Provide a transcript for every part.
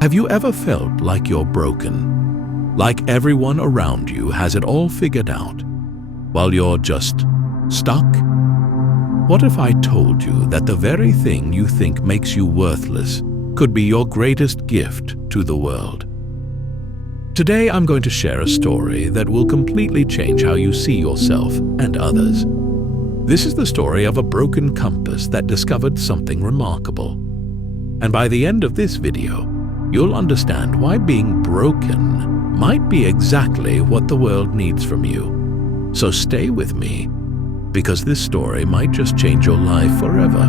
Have you ever felt like you're broken? Like everyone around you has it all figured out, while you're just stuck? What if I told you that the very thing you think makes you worthless could be your greatest gift to the world? Today I'm going to share a story that will completely change how you see yourself and others. This is the story of a broken compass that discovered something remarkable. And by the end of this video, you'll understand why being broken might be exactly what the world needs from you. So stay with me, because this story might just change your life forever.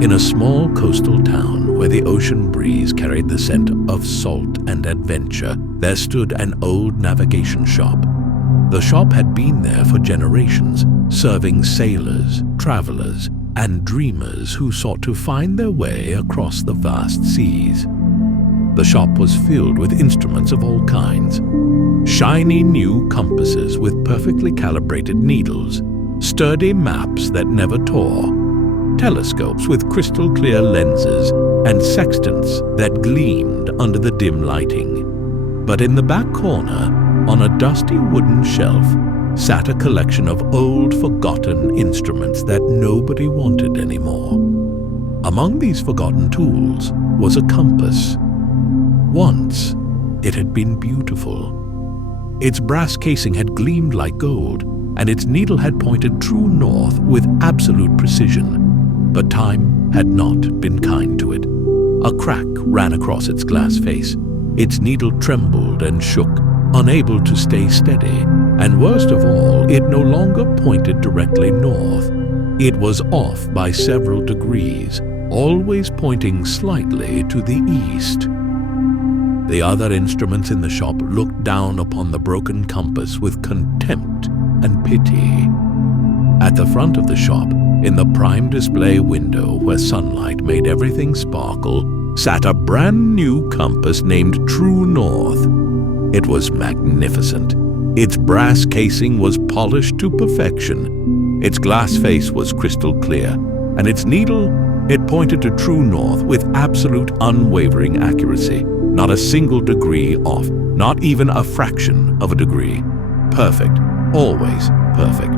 In a small coastal town where the ocean breeze carried the scent of salt and adventure, there stood an old navigation shop. The shop had been there for generations, serving sailors, travelers, and dreamers who sought to find their way across the vast seas. The shop was filled with instruments of all kinds. Shiny new compasses with perfectly calibrated needles, sturdy maps that never tore, telescopes with crystal clear lenses, and sextants that gleamed under the dim lighting. But in the back corner, on a dusty wooden shelf, sat a collection of old forgotten instruments that nobody wanted anymore. Among these forgotten tools was a compass. Once, it had been beautiful. Its brass casing had gleamed like gold, and its needle had pointed true north with absolute precision. But time had not been kind to it. A crack ran across its glass face. Its needle trembled and shook, unable to stay steady. And worst of all, it no longer pointed directly north. It was off by several degrees, always pointing slightly to the east. The other instruments in the shop looked down upon the broken compass with contempt and pity. At the front of the shop, in the prime display window where sunlight made everything sparkle, sat a brand new compass named True North. It was magnificent. Its brass casing was polished to perfection. Its glass face was crystal clear, and its needle, it pointed to true north with absolute unwavering accuracy. Not a single degree off, not even a fraction of a degree. Perfect, always perfect.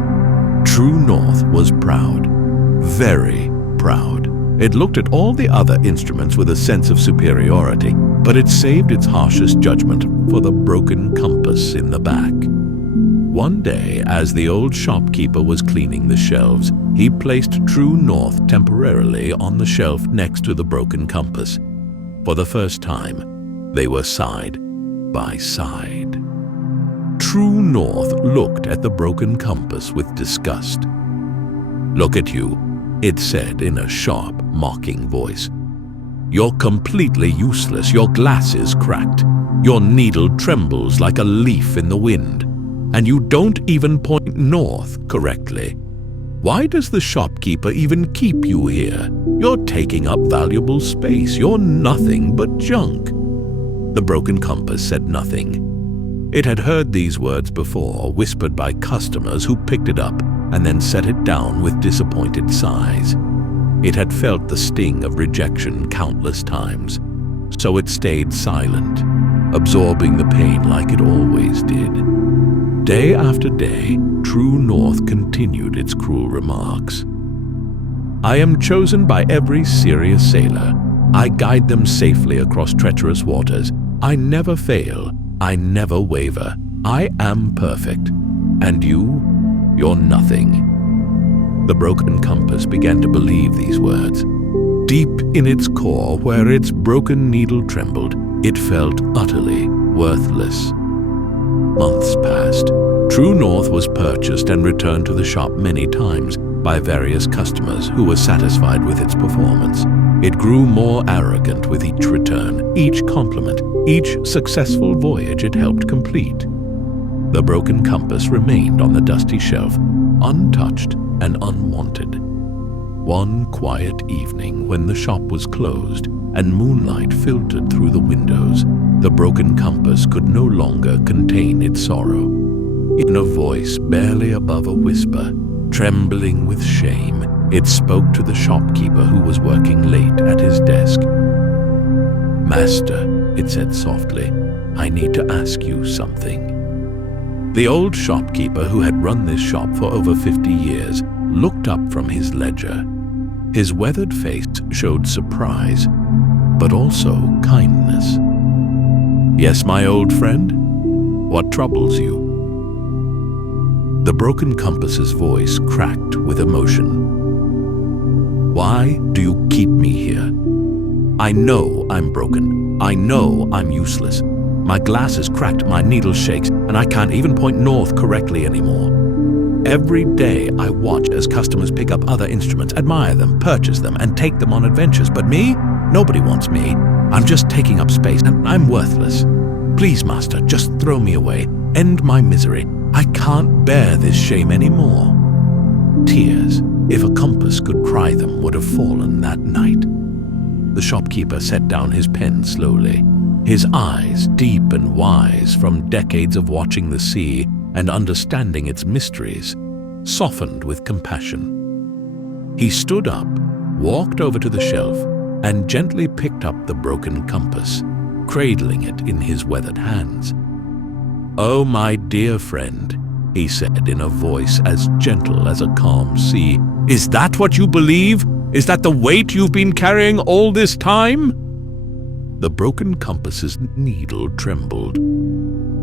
True North was proud, very proud. It looked at all the other instruments with a sense of superiority, but it saved its harshest judgment for the broken compass in the back. One day, as the old shopkeeper was cleaning the shelves, he placed True North temporarily on the shelf next to the broken compass. For the first time, they were side by side. True North looked at the broken compass with disgust. "Look at you," it said in a sharp, mocking voice. "You're completely useless. Your glass is cracked. Your needle trembles like a leaf in the wind. And you don't even point north correctly. Why does the shopkeeper even keep you here? You're taking up valuable space. You're nothing but junk." The broken compass said nothing. It had heard these words before, whispered by customers who picked it up and then set it down with disappointed sighs. It had felt the sting of rejection countless times, so it stayed silent, absorbing the pain like it always did. Day after day, True North continued its cruel remarks. "I am chosen by every serious sailor. I guide them safely across treacherous waters. I never fail. I never waver. I am perfect. And you're nothing." The broken compass began to believe these words. Deep in its core, where its broken needle trembled, it felt utterly worthless. Months passed. True North was purchased and returned to the shop many times by various customers who were satisfied with its performance. It grew more arrogant with each return, each compliment, each successful voyage it helped complete. The broken compass remained on the dusty shelf, untouched and unwanted. One quiet evening, when the shop was closed and moonlight filtered through the windows, the broken compass could no longer contain its sorrow. In a voice barely above a whisper, trembling with shame, it spoke to the shopkeeper who was working late at his desk. "Master," it said softly, "I need to ask you something." The old shopkeeper, who had run this shop for over 50 years, looked up from his ledger. His weathered face showed surprise, but also kindness. "Yes, my old friend? What troubles you?" The broken compass's voice cracked with emotion. "Why do you keep me here? I know I'm broken. I know I'm useless. My glass is cracked, my needle shakes, and I can't even point north correctly anymore. Every day I watch as customers pick up other instruments, admire them, purchase them, and take them on adventures. But me? Nobody wants me. I'm just taking up space, and I'm worthless. Please, Master, just throw me away. End my misery. I can't bear this shame anymore." Tears, if a compass could cry them, would have fallen that night. The shopkeeper set down his pen slowly. His eyes, deep and wise from decades of watching the sea and understanding its mysteries, softened with compassion. He stood up, walked over to the shelf, and gently picked up the broken compass, cradling it in his weathered hands. "Oh, my dear friend," he said in a voice as gentle as a calm sea, "is that what you believe? Is that the weight you've been carrying all this time?" The broken compass's needle trembled.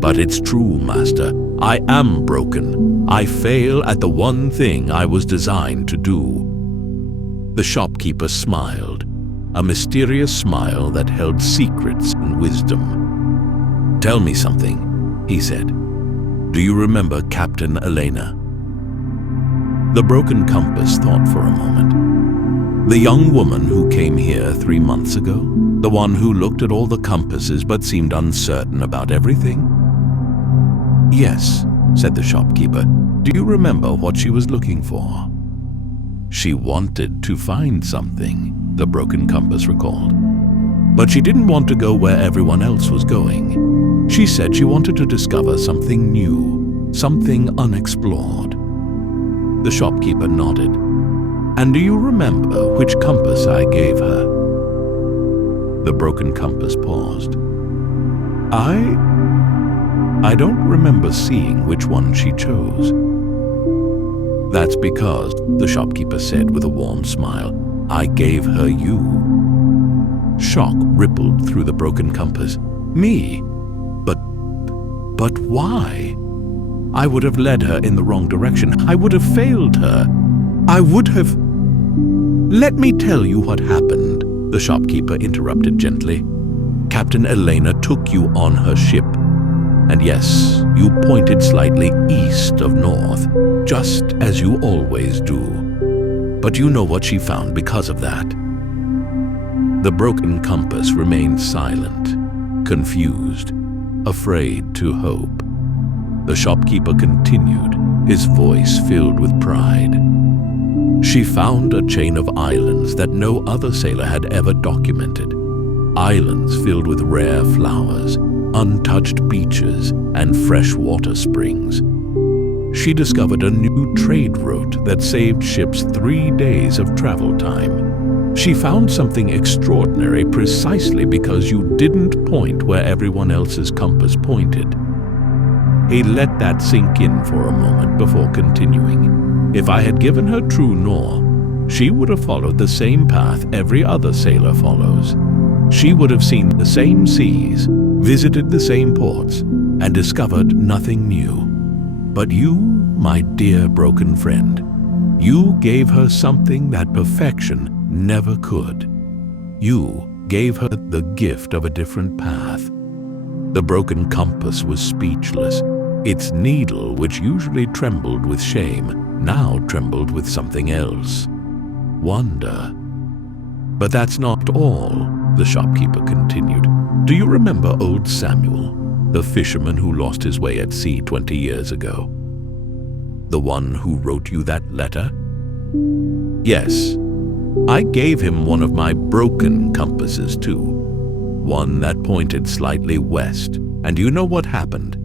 "But it's true, Master. I am broken. I fail at the one thing I was designed to do." The shopkeeper smiled, a mysterious smile that held secrets and wisdom. "Tell me something," he said. "Do you remember Captain Elena?" The broken compass thought for a moment. "The young woman who came here 3 months ago? The one who looked at all the compasses but seemed uncertain about everything?" "Yes," said the shopkeeper. "Do you remember what she was looking for?" "She wanted to find something," the broken compass recalled. "But she didn't want to go where everyone else was going. She said she wanted to discover something new, something unexplored." The shopkeeper nodded. "And do you remember which compass I gave her?" The broken compass paused. I don't remember seeing which one she chose." "That's because," the shopkeeper said with a warm smile, "I gave her you." Shock rippled through the broken compass. "Me? But why? I would have led her in the wrong direction. I would have failed her. I would have—" "Let me tell you what happened," the shopkeeper interrupted gently. "Captain Elena took you on her ship. And yes, you pointed slightly east of north, just as you always do. But you know what she found because of that." The broken compass remained silent, confused, afraid to hope. The shopkeeper continued, his voice filled with pride. "She found a chain of islands that no other sailor had ever documented. Islands filled with rare flowers, untouched beaches, and fresh water springs. She discovered a new trade route that saved ships 3 days of travel time. She found something extraordinary precisely because you didn't point where everyone else's compass pointed." He let that sink in for a moment before continuing. "If I had given her true north, she would have followed the same path every other sailor follows. She would have seen the same seas, visited the same ports, and discovered nothing new. But you, my dear broken friend, you gave her something that perfection never could. You gave her the gift of a different path." The broken compass was speechless. Its needle, which usually trembled with shame, now trembled with something else. Wonder. "But that's not all," the shopkeeper continued. "Do you remember old Samuel, the fisherman who lost his way at sea 20 years ago? The one who wrote you that letter? Yes, I gave him one of my broken compasses too, one that pointed slightly west, and you know what happened?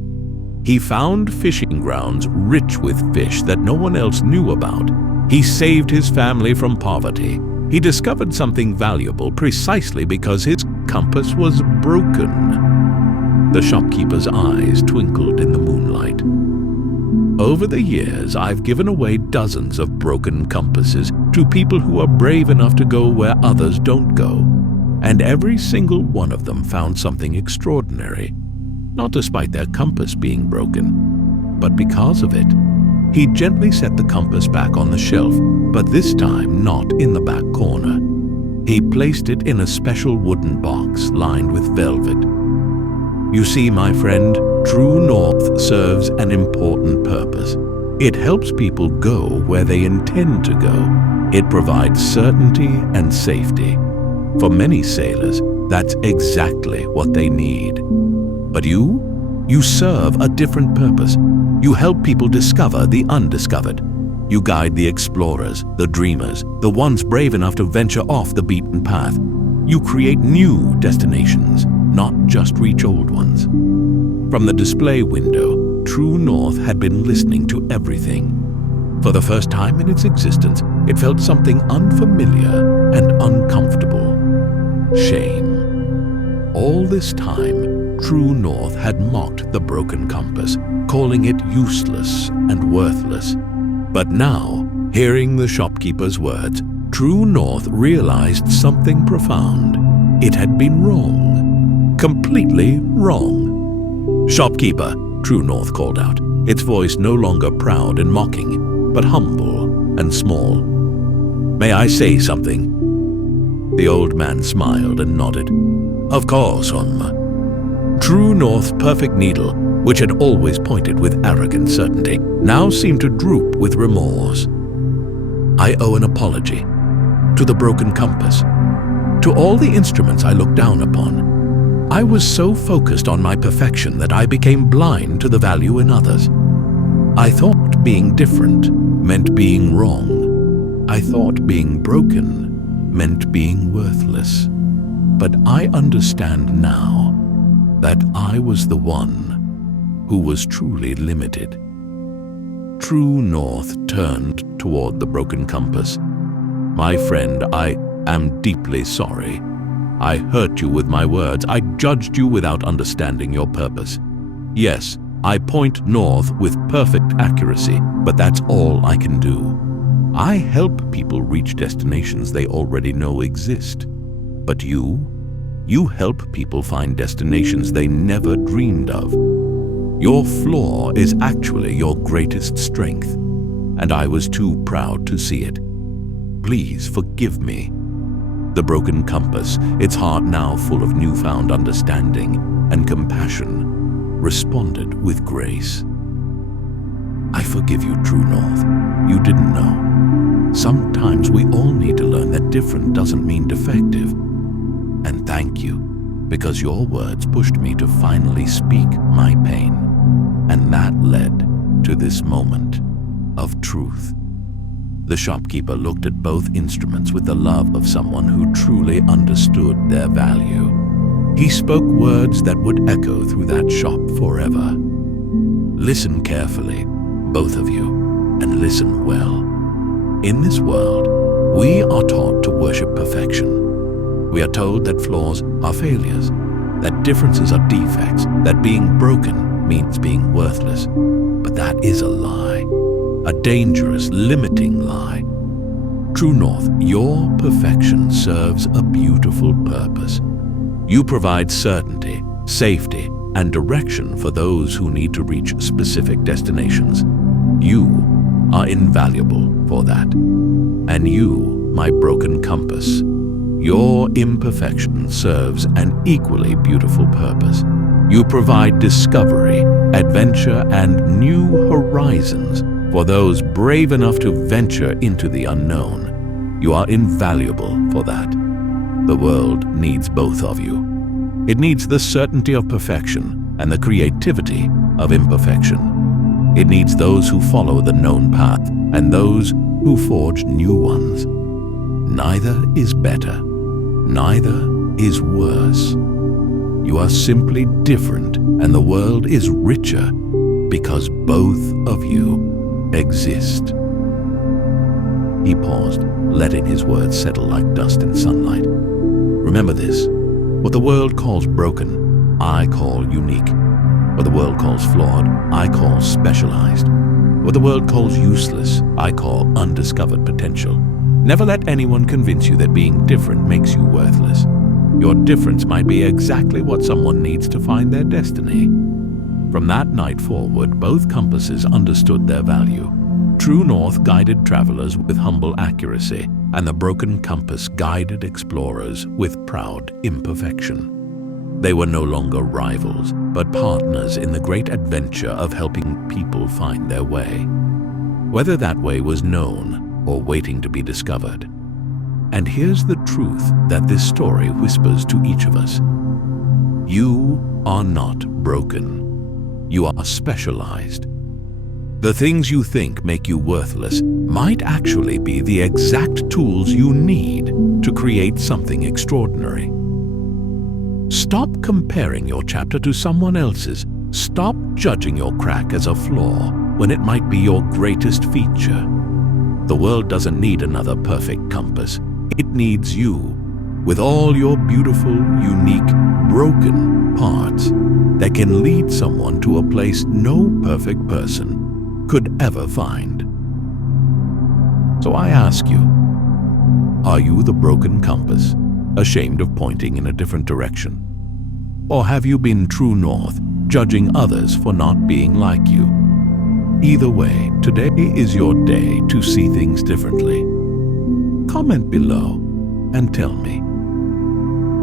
He found fishing grounds rich with fish that no one else knew about. He saved his family from poverty. He discovered something valuable precisely because his compass was broken. The shopkeeper's eyes twinkled in the moonlight. Over the years, I've given away dozens of broken compasses to people who are brave enough to go where others don't go. And every single one of them found something extraordinary, not despite their compass being broken, but because of it. He gently set the compass back on the shelf, but this time not in the back corner. He placed it in a special wooden box lined with velvet. You see, my friend, True North serves an important purpose. It helps people go where they intend to go. It provides certainty and safety. For many sailors, that's exactly what they need. But you serve a different purpose. You help people discover the undiscovered. You guide the explorers, the dreamers, the ones brave enough to venture off the beaten path. You create new destinations, not just reach old ones. From the display window, True North had been listening to everything. For the first time in its existence, it felt something unfamiliar and uncomfortable. Shame. All this time, True North had mocked the broken compass, calling it useless and worthless. But now, hearing the shopkeeper's words, True North realized something profound. It had been wrong. Completely wrong. "Shopkeeper," True North called out, its voice no longer proud and mocking, but humble and small. "May I say something?" The old man smiled and nodded. "Of course, True North's perfect needle, which had always pointed with arrogant certainty, now seemed to droop with remorse. "I owe an apology to the broken compass, to all the instruments I looked down upon. I was so focused on my perfection that I became blind to the value in others. I thought being different meant being wrong. I thought being broken meant being worthless. But I understand now that I was the one who was truly limited." True North turned toward the broken compass. "My friend, I am deeply sorry. I hurt you with my words. I judged you without understanding your purpose. Yes, I point north with perfect accuracy, but that's all I can do. I help people reach destinations they already know exist. But you help people find destinations they never dreamed of. Your flaw is actually your greatest strength, and I was too proud to see it. Please forgive me." The broken compass, its heart now full of newfound understanding and compassion, responded with grace. "I forgive you, True North. You didn't know. Sometimes we all need to learn that different doesn't mean defective. And thank you, because your words pushed me to finally speak my pain. And that led to this moment of truth." The shopkeeper looked at both instruments with the love of someone who truly understood their value. He spoke words that would echo through that shop forever. "Listen carefully, both of you, and listen well. In this world, we are taught to worship perfection. We are told that flaws are failures, that differences are defects, that being broken means being worthless. But that is a lie, a dangerous, limiting lie. True North, your perfection serves a beautiful purpose. You provide certainty, safety, and direction for those who need to reach specific destinations. You are invaluable for that. And you, my broken compass, your imperfection serves an equally beautiful purpose. You provide discovery, adventure, and new horizons for those brave enough to venture into the unknown. You are invaluable for that. The world needs both of you. It needs the certainty of perfection and the creativity of imperfection. It needs those who follow the known path and those who forge new ones. Neither is better. Neither is worse. You are simply different, and the world is richer because both of you exist." He paused, letting his words settle like dust in sunlight. "Remember this. What the world calls broken, I call unique. What the world calls flawed, I call specialized. What the world calls useless, I call undiscovered potential. Never let anyone convince you that being different makes you worthless. Your difference might be exactly what someone needs to find their destiny. From that night forward, both compasses understood their value. True North guided travelers with humble accuracy, and the broken compass guided explorers with proud imperfection. They were no longer rivals, but partners in the great adventure of helping people find their way, whether that way was known or waiting to be discovered. And here's the truth that this story whispers to each of us. You are not broken. You are specialized. The things you think make you worthless might actually be the exact tools you need to create something extraordinary. Stop comparing your chapter to someone else's. Stop judging your crack as a flaw when it might be your greatest feature. The world doesn't need another perfect compass. It needs you, with all your beautiful, unique, broken parts that can lead someone to a place no perfect person could ever find. So I ask you, are you the broken compass, ashamed of pointing in a different direction? Or have you been true north, judging others for not being like you? Either way, today is your day to see things differently. Comment below and tell me,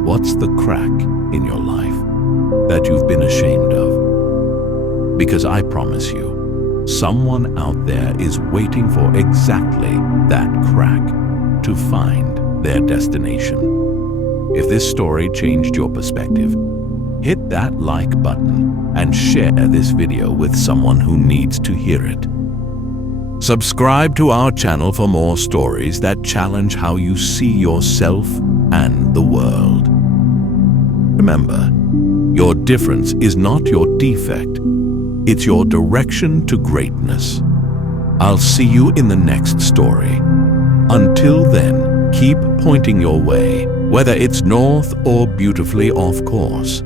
what's the crack in your life that you've been ashamed of? Because I promise you, someone out there is waiting for exactly that crack to find their destination. If this story changed your perspective, hit that like button and share this video with someone who needs to hear it. Subscribe to our channel for more stories that challenge how you see yourself and the world. Remember, your difference is not your defect. It's your direction to greatness. I'll see you in the next story. Until then, keep pointing your way, whether it's north or beautifully off course.